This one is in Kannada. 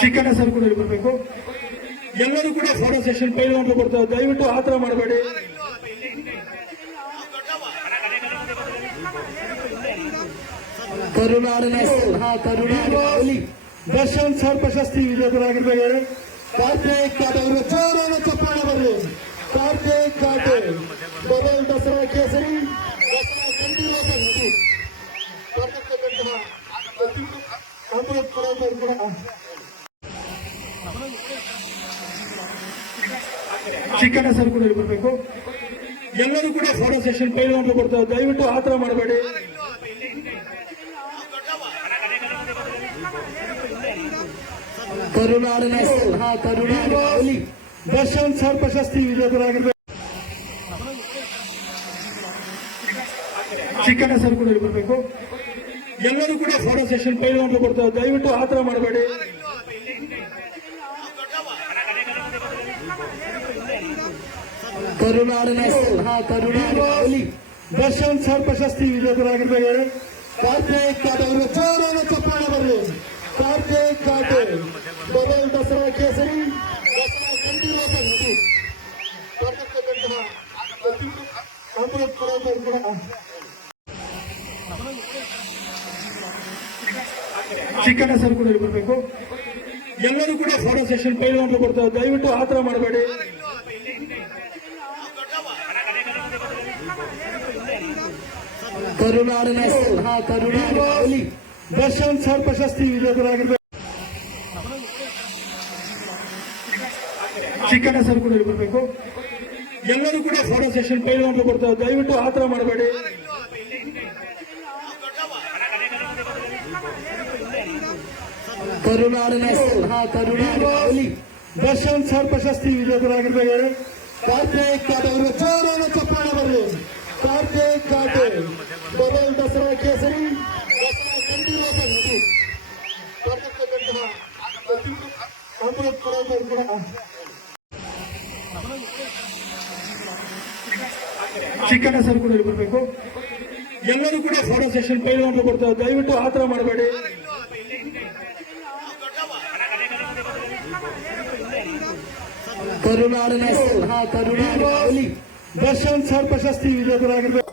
ಚಿಕ್ಕಣ್ಣ ಸರ್ ಕೂಡ ಬರಬೇಕು. ಎಲ್ಲರೂ ಕೂಡ ಫೋಟೋ ಸೆಷನ್ ಪೈಲ್ವಾನ್ರು ಬರ್ತಾರೆ, ದಯವಿಟ್ಟು ಆತರ ಮಾಡಬೇಡಿ. ಕರುನಾಡಿನ ಕರುನಾಡಿನ ದರ್ಶನ್ ಸರ್ ಪ್ರಶಸ್ತಿ ವಿಜೇತರಾಗಿರ್ಬೇಕಾದ್ರೆ ಕಾರ್ತಿಕ್ ಕಾಟೆ ಅವರು ಜೋರಾದ ಚಪ್ಪಾಳೆ ಬರಲಿ. ಕಾರ್ತಿಕ್ ಕಾಟೆ ಮೊಬೈಲ್ ದಸರಾ ಕೇಸರಿ ದಸರಾ ಕಂಠೀರವ ಅಮೃತ್ ಪುರೋಹಿತರು ಕೂಡ ಚಿಕ್ಕಣ್ಣ ಸರ್ ಕೂಡ ಬರಬೇಕು. ಎಲ್ಲರೂ ಕೂಡ ಫೋಟೋ ಸೆಷನ್ ಪೈಲ್ವಾನ್ರು ಬರ್ತಾರೆ, ದಯವಿಟ್ಟು ಆತರ ಮಾಡಬೇಡಿ. ಕರುನಾಡಿನ ಕರುನಾಡಿನ ದರ್ಶನ್ ಸರ್ ಪ್ರಶಸ್ತಿ ವಿಜೇತರಾಗಿರ್ಬೇಕು. ಚಿಕ್ಕಣ್ಣ ಸರ್ ಕೂಡ ಬರಬೇಕು. ಎಲ್ಲರೂ ಕೂಡ ಫೋಟೋ ಸೆಷನ್ ಪೈಲ್ವಾನ್ರು ಬರ್ತಾರೆ, ದಯವಿಟ್ಟು ಆತರ ಮಾಡಬೇಡಿ. ಕರುನಾಡಿನ ಕರುನಾಡಿನ ದರ್ಶನ್ ಸರ್ ಪ್ರಶಸ್ತಿ ವಿಜೇತರಾಗಿರ್ಬೇಕಾದ್ರೆ ಕಾರ್ತಿಕ್ ಕಾಟೆ ಅವರು ಜೋರಾದ ಚಪ್ಪಾಳೆ ಬರಲಿ. ಕಾರ್ತಿಕ್ ಕಾಟೆ ಮೊಬೈಲ್ ದಸರಾ ಕೇಸರಿ ದಸರಾ ಕಂಠೀರವ ಅಮೃತ್ ಪುರೋಹಿತರು ಕೂಡ ಚಿಕ್ಕಣ್ಣ ಸರ್ ಕೂಡ ಬರಬೇಕು. ಎಲ್ಲರೂ ಕೂಡ ಫೋಟೋ ಸೆಷನ್ ಪೈಲ್ವಾನ್ರು ಬರ್ತಾರೆ, ದಯವಿಟ್ಟು ಆತರ ಮಾಡಬೇಡಿ. ಕರುನಾಡಿನ ಕರುನಾಡಿನ ದರ್ಶನ್ ಸರ್ ಪ್ರಶಸ್ತಿ ವಿಜೇತರಾಗಿರ್ಬೇಕು. ಚಿಕ್ಕಣ್ಣ ಸರ್ ಕೂಡ ಬರಬೇಕು. ಎಲ್ಲರೂ ಕೂಡ ಫೋಟೋ ಸೆಷನ್ ಪೈಲ್ವಾನ್ರು ಬರ್ತಾರೆ, ದಯವಿಟ್ಟು ಆತರ ಮಾಡಬೇಡಿ. ಕರುನಾಡಿನ ಕರುನಾಡಿನ ದರ್ಶನ್ ಸರ್ ಪ್ರಶಸ್ತಿ ವಿಜೇತರಾಗಿರ್ಬೇಕಾದ್ರೆ ಕಾರ್ತಿಕ್ ಕಾಟೆ ಅವರು ಜೋರಾದ ಚಪ್ಪಾಳೆ ಬರಲಿ. ಕಾರ್ತಿಕ್ ಕಾಟೆ ಮೊಬೈಲ್ ದಸರಾ ಕೇಸರಿ ದಸರಾ ಕಂಠೀರವ ಅಮೃತ್ ಪುರೋಹಿತರು ಕೂಡ ಚಿಕ್ಕಣ್ಣ ಸರ್ ಕೂಡ ಬರಬೇಕು. ಎಲ್ಲರೂ ಕೂಡ ಫೋಟೋ ಸೆಷನ್ ಪೈಲ್ವಾನ್ರು ಬರ್ತಾರೆ, ದಯವಿಟ್ಟು ಆತರ ಮಾಡಬೇಡಿ. ಕರುನಾಡಿನ ಕರುನಾಡಿನ ದರ್ಶನ್ ಸರ್ ಪ್ರಶಸ್ತಿ ವಿಜೇತರಾಗಿರ್ಬೇಕು.